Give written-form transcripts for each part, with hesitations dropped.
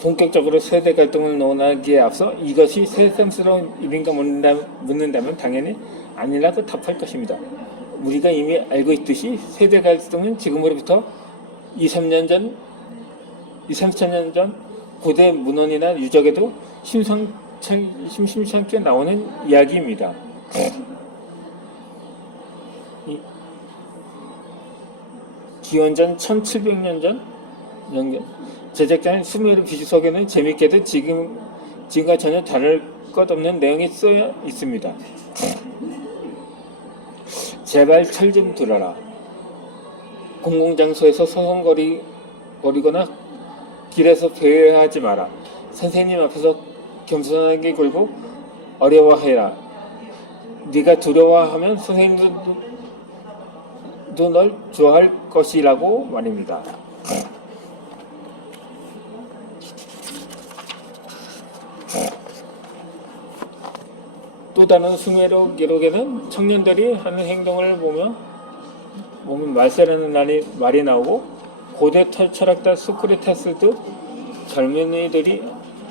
본격적으로 세대 갈등을 논하기에 앞서 이것이 새삼스러운 일인가 묻는다면 당연히 아니라고 답할 것입니다. 우리가 이미 알고 있듯이 세대 갈등은 지금으로부터 2, 3년 전, 2, 3천 전 고대 문헌이나 유적에도 심심찮게 나오는 이야기입니다. 기원전 1700년 전 제작자인 수메르 비주석에는 재밌게도 지금과 전혀 다를 것 없는 내용이 쓰여 있습니다. 제발 철 좀 들어라. 공공장소에서 서성거리거나 길에서 배회하지 마라. 선생님 앞에서 겸손하게 굴고 어려워해라. 네가 두려워하면 선생님도 널 좋아할 것이라고 말입니다. 또 다른 수메르 기록에는 청년들이 하는 행동을 보면 말세라는 말이 나오고, 고대 철학자 소크라테스도 젊은이들이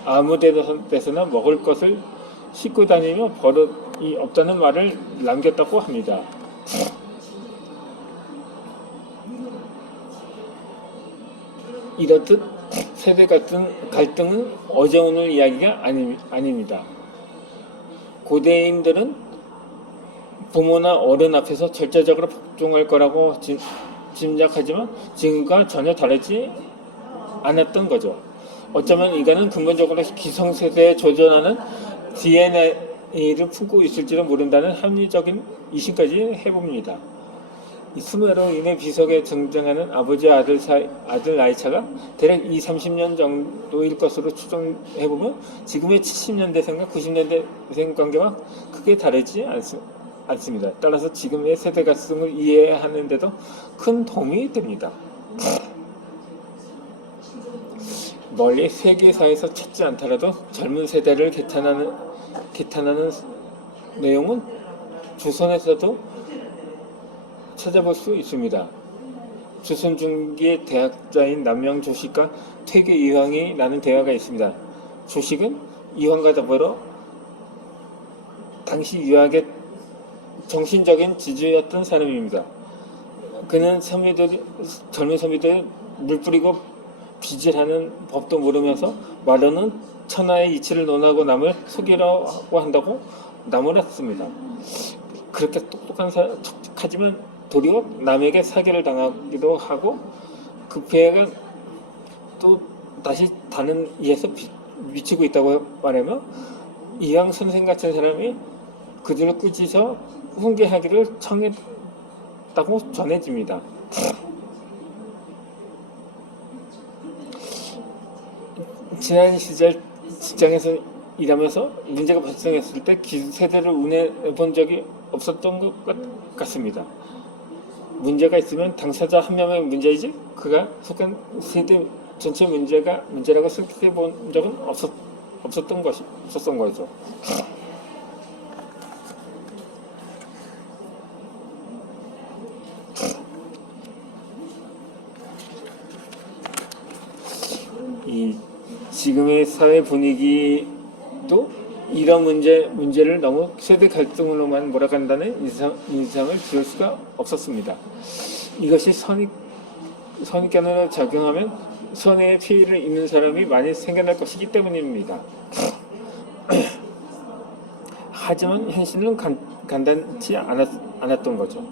아무 데서나 먹을 것을 싣고 다니며 버릇이 없다는 말을 남겼다고 합니다. 이렇듯 세대 갈등은 어제 오늘 이야기가 아닙니다. 고대인들은 부모나 어른 앞에서 절제적으로 복종할 거라고 짐작하지만 지금과 전혀 다르지 않았던 거죠. 어쩌면 인간은 근본적으로 기성세대에 조존하는 DNA를 품고 있을지도 모른다는 합리적인 의심까지 해봅니다. 이 수메르인의 비석에 등장하는 아버지와 아들 나이 차가 대략 20-30년 정도일 것으로 추정해보면 지금의 70년대생과 90년대생 관계와 크게 다르지 않습니다. 따라서 지금의 세대 갈등을 이해하는 데도 큰 도움이 됩니다. 멀리 세계사에서 찾지 않더라도 젊은 세대를 개탄하는 내용은 조선에서도 찾아볼 수 있습니다. 조선 중기의 대학자인 남명 조식과 퇴계 이황이 나눈 대화가 있습니다. 조식은 이황과 더불어 당시 유학의 정신적인 지주였던 사람입니다. 그는 젊은 선비들 물 뿌리고 빚을하는 법도 모르면서 말로는 천하의 이치를 논하고 남을 속이려고 한다고 나무랐습니다. 그렇게 똑똑한 척하지만 도리어 남에게 사기를 당하기도 하고 그 피해가 또 다시 다른 이에서 미치고 있다고 말하며 이황 선생 같은 사람이 그들을 꾸짖어 훈계하기를 청했다고 전해집니다. 지난 시절 직장에서 일하면서 문제가 발생했을 때 기세대를 운해본 적이 없었던 것 같습니다. 문제가 있으면 당사자 한 명의 문제이지 그가 속한 세대 전체 문제라고 생각해 본 적은 없었던 거죠. 이 지금의 사회 분위기도 이런 문제를 너무 세대 갈등으로만 몰아간다는 인상을 지울 수가 없었습니다. 이것이 선입견으로 작용하면 손해의 피해를 입는 사람이 많이 생겨날 것이기 때문입니다. 하지만 현실은 간단치 않았던 거죠.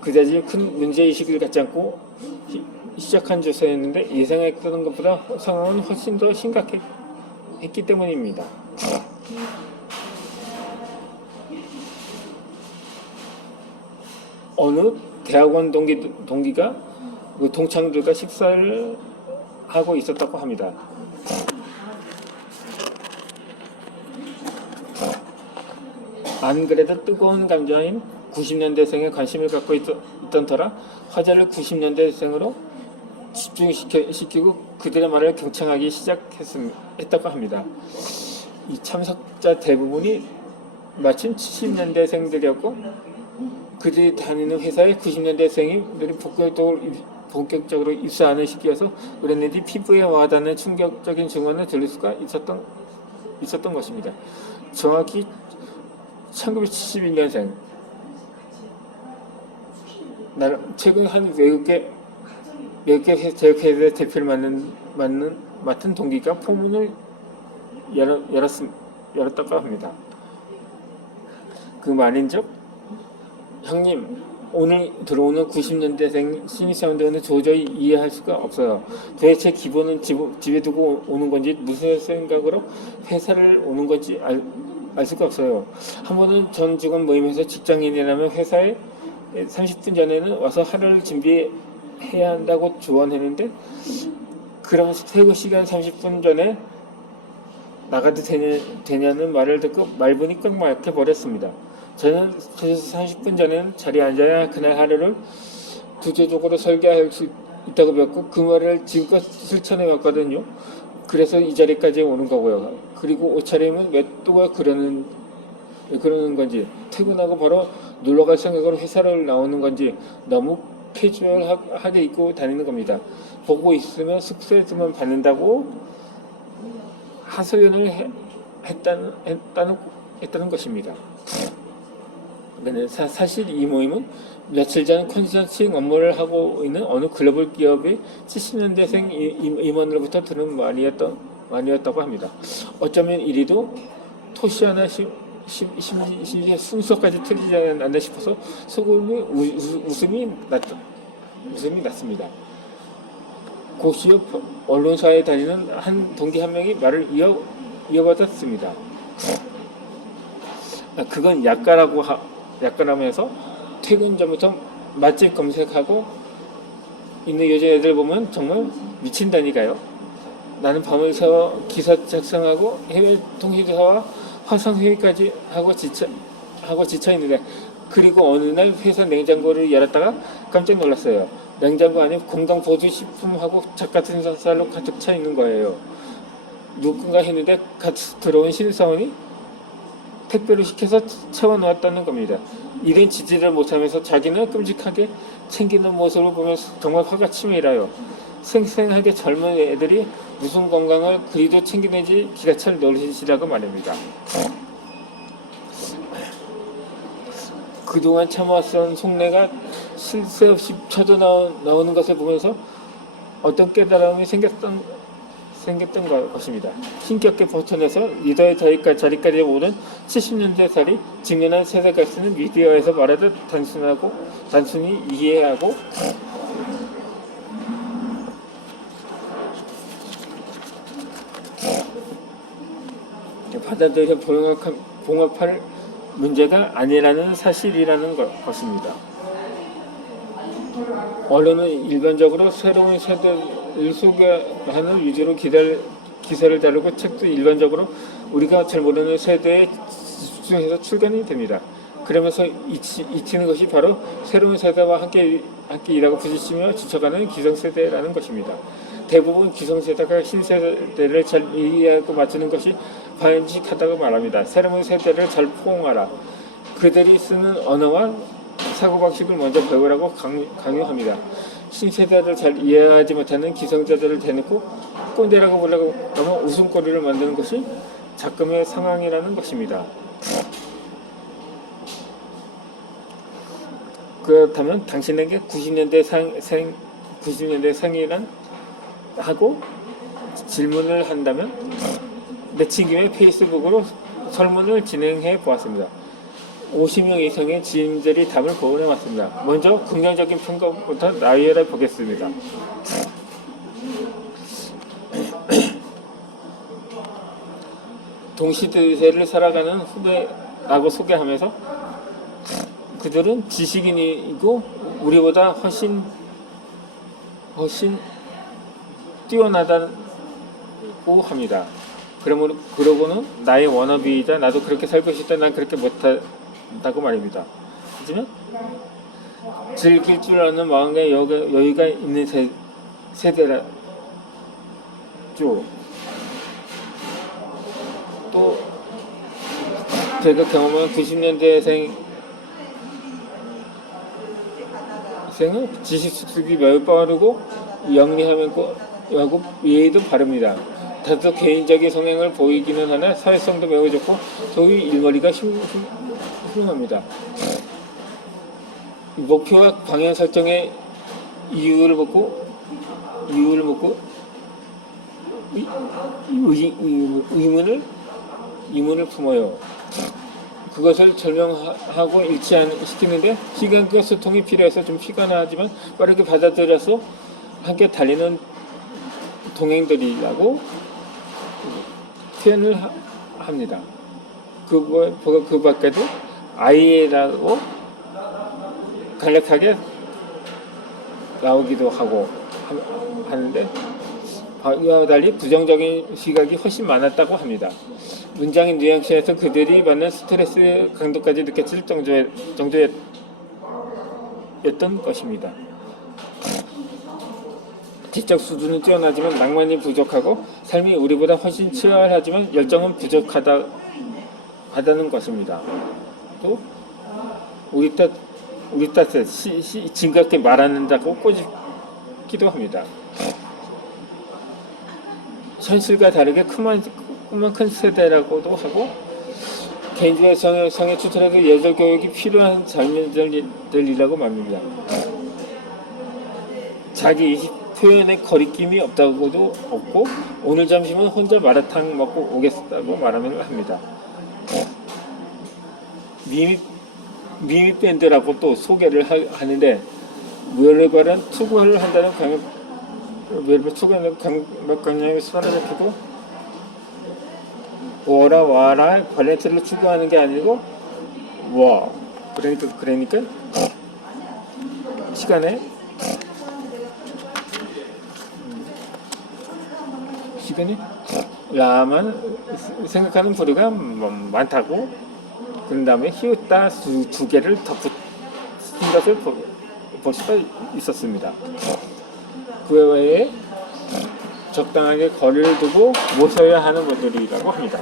그다지 큰 문제의식을 갖지 않고 시작한 조사였는데 예상했던 것보다 상황은 훨씬 더 심각했기 때문입니다. 어느 대학원 동기가 동창들과 식사를 하고 있었다고 합니다. 안 그래도 뜨거운 감정인 90년대생에 관심을 갖고 있던 터라 화제를 90년대생으로 집중시키고 그들의 말을 경청하기 시작했다고 합니다. 이 참석자 대부분이 마침 70년대생들이었고 그들이 다니는 회사에 90년대생이 본격적으로 입사하는 시기여서 어린애들이 피부에 와닿는 충격적인 증언을 들을 수가 있었던 것입니다. 정확히 1971년생 최근 한 외국계 제약회사 대표를 맡은 동기가 포문을 열었다고 합니다. 그 말인즉, 형님, 오늘 들어오는 90년대생 신입사원들은 도저히 이해할 수가 없어요. 도대체 기본은 집에 두고 오는 건지 무슨 생각으로 회사를 오는 건지 알 수가 없어요. 한 번은 전 직원 모임에서 직장인이라면 회사에 30분 전에는 와서 하루를 준비해야 한다고 조언했는데, 그럼 퇴근 시간 30분 전에 나가도 되냐는 말을 듣고 말문이 꽉 막혀버렸습니다. 저는 그래서 30분 전에는 자리에 앉아야 그날 하루를 구조적으로 설계할 수 있다고 배웠고, 그 말을 지금껏 실천해 왔거든요. 그래서 이 자리까지 오는 거고요. 그리고 옷차림은 왜 또 그러는 건지, 퇴근하고 바로 놀러갈 생각으로 회사를 나오는 건지 너무 캐주얼하게 입고 다니는 겁니다. 보고 있으면 숙소에서만 받는다고 하소연을 했다는 것입니다. 사실 이 모임은 며칠 전 컨설팅 업무를 하고 있는 어느 글로벌 기업의 70년대생 임원으로부터 들은 말이었다고 합니다. 어쩌면 이리도 토시 하나 순서까지 틀리지 않나 싶어서 속으로 웃음이 났습니다. 고시업 언론사에 다니는 한 동기 한 명이 말을 이어받았습니다. 그건 약간하면서 퇴근 전부터 맛집 검색하고 있는 요즘 애들 보면 정말 미친다니까요. 나는 밤을 새워 기사 작성하고 해외 통신사와 화상 회의까지 하고 지쳐 있는데, 그리고 어느 날 회사 냉장고를 열었다가 깜짝 놀랐어요. 냉장고 안에 건강 보조 식품하고 작같은 쌀로 가득 차 있는 거예요. 누군가 했는데 같이 들어온 신입사원이 택배로 시켜서 채워놓았다는 겁니다. 이런 지지를 못하면서 자기는 끔찍하게 챙기는 모습을 보면서 정말 화가 치밀어요. 생생하게 젊은 애들이 무슨 건강을 그리도 챙기는지 기가 찰 노릇이라고 말입니다. 그동안 참아왔던 속내가 쉴 새 없이 쳐져 나오는 것을 보면서 어떤 깨달음이 생겼던 것입니다. 힘겹게 버텨내서 리더의 자리까지 오른 70년대살이 직면한 세대가스는 미디어에서 말하듯 단순히 이해하고 받아들여 봉합할 문제가 아니라는 사실이라는 것입니다. 언론은 일반적으로 새로운 세대를 소개하는 위주로 기사를 다루고, 책도 일반적으로 우리가 잘 모르는 세대에 집중해서 출간이 됩니다. 그러면서 잊히는 것이 바로 새로운 세대와 함께 일하고 부딪히며 지쳐가는 기성세대라는 것입니다. 대부분 기성세대가 신세대를 잘 이해하고 맞추는 것이 바람직하다고 말합니다. 새로운 세대를 잘 포용하라. 그들이 쓰는 언어와 사고방식을 먼저 배우라고 강요합니다. 신세대를 잘 이해하지 못하는 기성세대를 대놓고 꼰대라고 부르고 하면 웃음거리를 만드는 것이 작금의 상황이라는 것입니다. 그렇다면 당신에게 90년대 생이란 하고 질문을 한다면 내친 김에 페이스북으로 설문을 진행해 보았습니다. 50명 이상의 지인들이 답을 보내 왔습니다. 먼저 긍정적인 평가부터 나열해 보겠습니다. 동시대를 살아가는 후배라고 소개하면서 그들은 지식인이고 우리보다 훨씬 뛰어나다고 합니다. 그러고는 나의 워너비이자 나도 그렇게 살고 싶다, 난 그렇게 못한다고 말입니다. 하지만 즐길 줄 아는 마음의 여유가 있는 세대라죠. 또 제가 경험한 90년대생 학생은 지식 습득이 매우 빠르고 영리하고 예의도 바릅니다. 다소 개인적인 성향을 보이기는 하나 사회성도 매우 좋고 소위 일머리가 훌륭합니다. 목표와 방향 설정의 이유를 묻고 의문을 품어요. 그것을 설명하고 일치시키는데 시간과 소통이 필요해서 좀 피곤하지만 빠르게 받아들여서 함께 달리는 동행들이라고 표현을 합니다. 그 밖에도 아이라고 간략하게 나오기도 하고 하는데 이와 달리 부정적인 시각이 훨씬 많았다고 합니다. 문장의 뉘앙스에서 그들이 받는 스트레스의 강도까지 느껴질 정도였던 것입니다. 지적 수준은 뛰어나지만 낭만이 부족하고 삶이 우리보다 훨씬 치열하지만 열정은 부족하다는 것입니다. 또 우리 탓에 징그럽게 말하는다고 꼬집기도 합니다. 현실과 다르게 크면 큰 세대라고도 하고 개인주의 성에 추천해도 예절 교육이 필요한 장면들이라고 말합니다. 자기 표현에 거리낌이 없고 오늘 점심은 혼자 마라탕 먹고 오겠다고 말하면 합니다. 미미 밴드라고 또 소개를 하는데 웨어러블은 투구를 한다는 강력의 수반을 펴고 와라 밸런스를 추구하는 게 아니고 그러니까 시간에 라만 생각하는 부류가 많다고 그런 다음에 히읗다 두 개를 덧붙인 것을 볼 수가 있었습니다. 그 외에 적당하게 거리를 두고 모셔야 하는 분들이라고 합니다.